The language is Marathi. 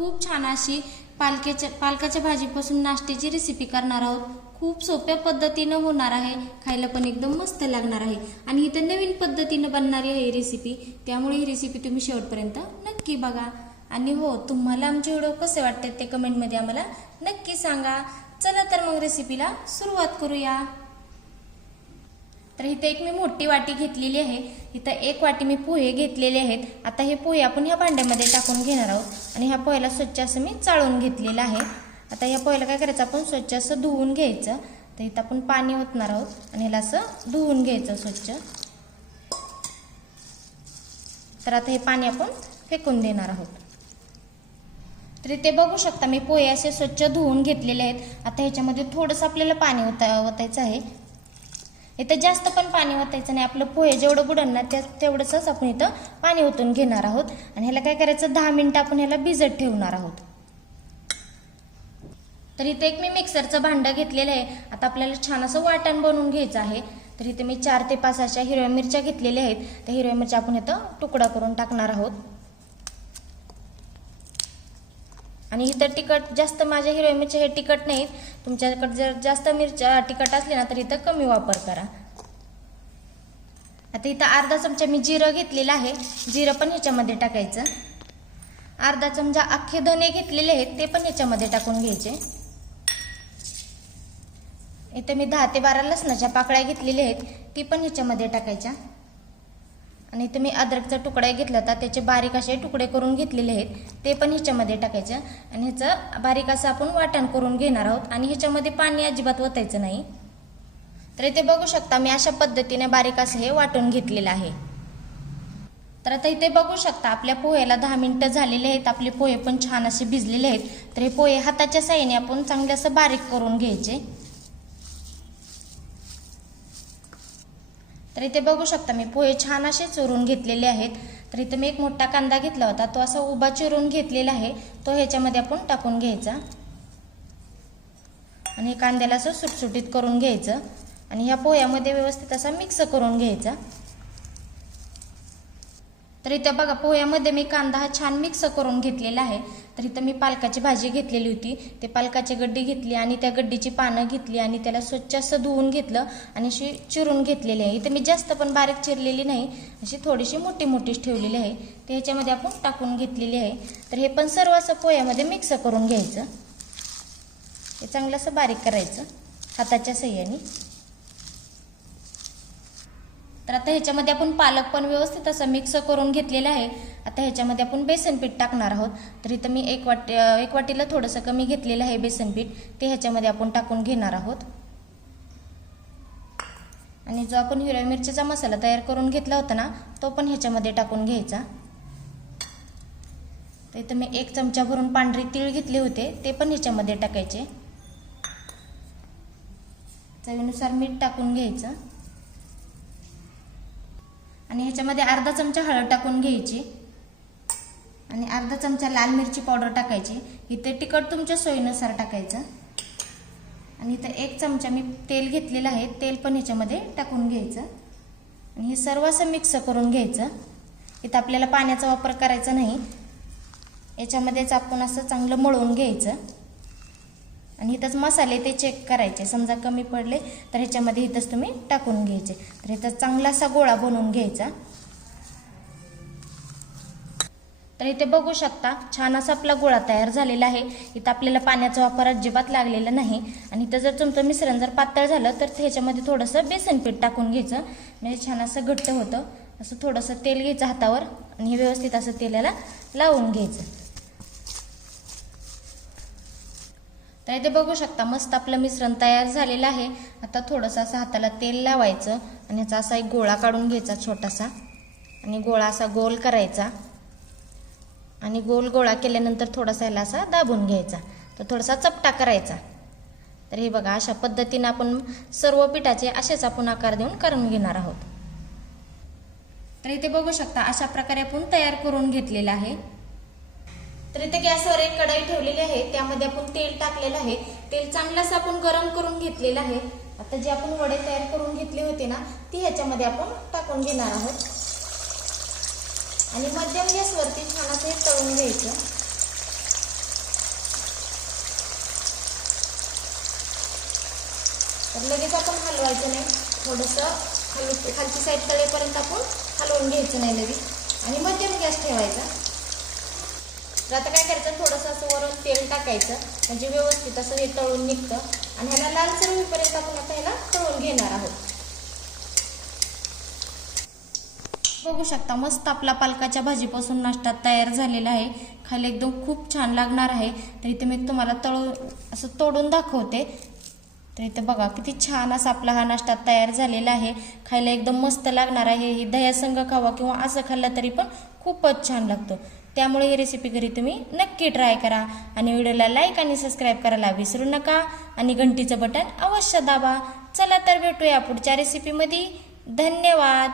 खूप छान अशी पालक्याच्या पालकाच्या भाजीपासून नाश्त्याची रेसिपी करणार आहोत. खूप सोप्या पद्धतीनं होणार आहे. खायला पण एकदम मस्त लागणार आहे. आणि इथं नवीन पद्धतीनं बनणारी आहे ही रेसिपी त्यामुळे ही रेसिपी तुम्ही शेवटपर्यंत नक्की बघा. आणि हो तुम्हाला आमचे व्हिडिओ कसे वाटतात ते कमेंटमध्ये आम्हाला नक्की सांगा. चला तर मग रेसिपीला सुरुवात करूया. तर इथे एक मी मोठी वाटी घेतलेली आहे. इथं एक वाटी मी पोहे घेतलेले आहेत. आता हे पोहे आपण ह्या भांड्यामध्ये टाकून घेणार आहोत. आणि ह्या पोह्याला स्वच्छ असं मी चाळून घेतलेलं आहे. आता ह्या पोह्याला काय करायचं? आपण स्वच्छ असं धुवून घ्यायचं. तर इथं आपण पाणी ओतणार आहोत. आणि ह्याला असं धुवून घ्यायचं स्वच्छ. तर आता हे पाणी आपण फेकून देणार आहोत. तर इथे बघू शकता मी पोहे असे स्वच्छ धुवून घेतलेले आहेत. आता ह्याच्यामध्ये थोडंसं आपल्याला पाणी ओता ओतायचं आहे. इथं जास्त पण पाणी ओतायचं नाही. आपलं पोहे जेवढं बुडन ना त्या तेवढंच आपण इथं पाणी ओतून घेणार आहोत. आणि ह्याला काय करायचं? दहा मिनटं आपण ह्याला भिजत ठेवणार आहोत. तर इथे एक मी मिक्सरचं भांडं घेतलेलं आहे. आता आपल्याला छान असं वाटण बनवून घ्यायचं आहे. तर इथे मी चार ते पाच अशा हिरव्या मिरच्या घेतलेल्या आहेत. त्या हिरव्या मिरच्या आपण इथं तुकडा करून टाकणार आहोत. आणि इथं तिखट जास्त माझ्या हिरव्या मिरच्या हे तिखट नाहीत. तुमच्याकडे जर जास्त मिरच्या तिखट असले ना तर इथं कमी वापर करा. आता इथं अर्धा चमचा मी जिरं घेतलेलं आहे. जिरं पण ह्याच्यामध्ये टाकायचं. अर्धा चमचा अख्खे धने घेतलेले आहेत ते पण ह्याच्यामध्ये टाकून घ्यायचे. इथं मी दहा ते बारा लसणाच्या पाकळ्या घेतलेल्या आहेत ती पण ह्याच्यामध्ये टाकायच्या. आणि तुम्ही अद्रकचा तुकडा घेतला होता त्याचे बारीक असे तुकडे करून घेतलेले आहेत. ते पण ह्याच्यामध्ये टाकायचं. आणि ह्याचं बारीक असं आपण वाटण करून घेणार आहोत. आणि ह्याच्यामध्ये पाणी अजिबात ओतायचं नाही. तर इथे बघू शकता मी अशा पद्धतीने बारीक असं हे वाटून घेतलेलं आहे. तर आता इथे बघू शकता आपल्या पोह्याला दहा मिनटं झालेले आहेत. आपले पोहे पण छान असे भिजलेले आहेत. तर हे पोहे हाताच्या साह्याने आपण चांगले असं बारीक करून घ्यायचे. तर इथे बघू शकता मी पोहे छान असे चुरून घेतलेले आहेत. तर इथे मी एक मोठा कांदा घेतला होता तो असा उभा चिरून घेतलेला आहे. तो ह्याच्यामध्ये आपण टाकून घ्यायचा. आणि कांद्याला असं सुटसुटीत करून घ्यायचं. आणि ह्या पोह्यामध्ये व्यवस्थित असा मिक्स करून घ्यायचा. तर इथं बघा पोह्यामध्ये मी कांदा हा छान मिक्स करून घेतलेला आहे. तर इथं मी पालकाची भाजी घेतलेली होती. ते पालकाची गड्डी घेतली आणि त्या गड्डीची पानं घेतली आणि त्याला स्वच्छ असं धुवून घेतलं आणि अशी चिरून घेतलेली आहे. इथं मी जास्त पण बारीक चिरलेली नाही अशी थोडीशी मोठी मोठीच ठेवलेली आहे. ते ह्याच्यामध्ये आपण टाकून घेतलेली आहे. तर हे पण सर्व असं पोह्यामध्ये मिक्स करून घ्यायचं. हे चांगलं असं बारीक करायचं हाताच्या सह्याने. तर आता ह्याच्यामध्ये आपण पालक पण व्यवस्थित असं मिक्स करून घेतलेलं आहे. आता ह्याच्यामध्ये आपण बेसन पीठ टाकणार आहोत. तर इथं मी एक वाटी एक वाटीला थोडंसं कमी घेतलेलं आहे बेसन पीठ. ते ह्याच्यामध्ये आपण टाकून घेणार आहोत. आणि जो आपण हिरव्या मिरचीचा मसाला तयार करून घेतला होता ना तो पण ह्याच्यामध्ये टाकून घ्यायचा. तर इथं मी एक चमचा भरून पांढरी तीळ घेतले होते ते पण ह्याच्यामध्ये टाकायचे. चवीनुसार मीठ टाकून घ्यायचं. आणि ह्याच्यामध्ये अर्धा चमचा हळद टाकून घ्यायची. आणि अर्धा चमचा लाल मिरची पावडर टाकायची. इथे तिखट तुमच्या सोयीनुसार टाकायचं. आणि इथं एक चमचा मी तेल घेतलेलं आहे. तेल पण ह्याच्यामध्ये टाकून घ्यायचं. आणि हे सर्व असं मिक्स करून घ्यायचं. इथं आपल्याला पाण्याचा वापर करायचा नाही. याच्यामध्येच आपण असं चांगलं मळवून घ्यायचं. आणि इथंच मसाले ते चेक करायचे. समजा कमी पडले तर ह्याच्यामध्ये इथंच तुम्ही टाकून घ्यायचे. तर इथं चांगला असा गोळा बनवून घ्यायचा. तर इथे बघू शकता छान असा आपला गोळा तयार झालेला आहे. इथं आपल्याला पाण्याचा वापर अजिबात लागलेला नाही. आणि इथं जर तुमचं मिश्रण जर पातळ झालं तर ह्याच्यामध्ये थोडंसं बेसन पीठ टाकून घ्यायचं. म्हणजे छान असं घट्ट होतं. असं थोडंसं तेल घ्यायचं हातावर आणि हे व्यवस्थित असं तेलाला लावून घ्यायचं. तर इथे बघू शकता मस्त आपलं मिश्रण तयार झालेलं आहे. आता थोडंसं असं हाताला तेल लावायचं आणि याचा असा एक गोळा काढून घ्यायचा छोटासा आणि गोळा असा गोल करायचा. आणि गोल गोळा केल्यानंतर थोडासा याला असा दाबून घ्यायचा. तो थोडासा चपटा करायचा. तर हे बघा अशा पद्धतीनं आपण सर्व पिठाचे असेच आपण आकार देऊन करून घेणार आहोत. तर इथे बघू शकता अशा प्रकारे आपण तयार करून घेतलेलं आहे. तर इथे गॅसवर एक कढाई ठेवलेली आहे. त्यामध्ये आपण तेल टाकलेलं आहे. तेल चांगलंच आपण गरम करून घेतलेलं आहे. आता जे आपण वडे तयार करून घेतले होते ना ती ह्याच्यामध्ये आपण टाकून घेणार आहोत. आणि मध्यम गॅसवरती छान असं तळून घ्यायचं. तर लगेच आपण हलवायचं नाही. थोडंसं हलू खालची साईड तळेपर्यंत आपण हलवून घ्यायचं नाही लगेच. आणि मध्यम गॅस ठेवायचा. तर आता काय करायचं? थोडंसं असं वरून तेल टाकायचं. म्हणजे व्यवस्थित असं हे तळून निघतं. आणि ह्याला लालसर होईपर्यंत आपण आता ह्याला तळून घेणार आहोत. बघू शकता मस्त आपला पालकाच्या भाजीपासून नाश्ता तयार झालेला आहे. खाली एकदम खूप छान लागणार आहे. तर इथे मी तुम्हाला तळून असं तोडून दाखवते. तर इथे बघा किती छान असा आपला हा नाश्ता तयार झालेला आहे. खायला एकदम मस्त लागणार आहे. ही दह्यासंग खावा किंवा असं खाल्लं तरी पण खूपच छान लागतं. त्यामुळे ही रेसिपी घरी तुम्ही नक्की ट्राय करा. आणि व्हिडिओला लाईक आणि सबस्क्राईब करायला विसरू नका. आणि घंटीचं बटन अवश्य दाबा. चला तर भेटूया पुढच्या रेसिपीमध्ये धन्यवाद.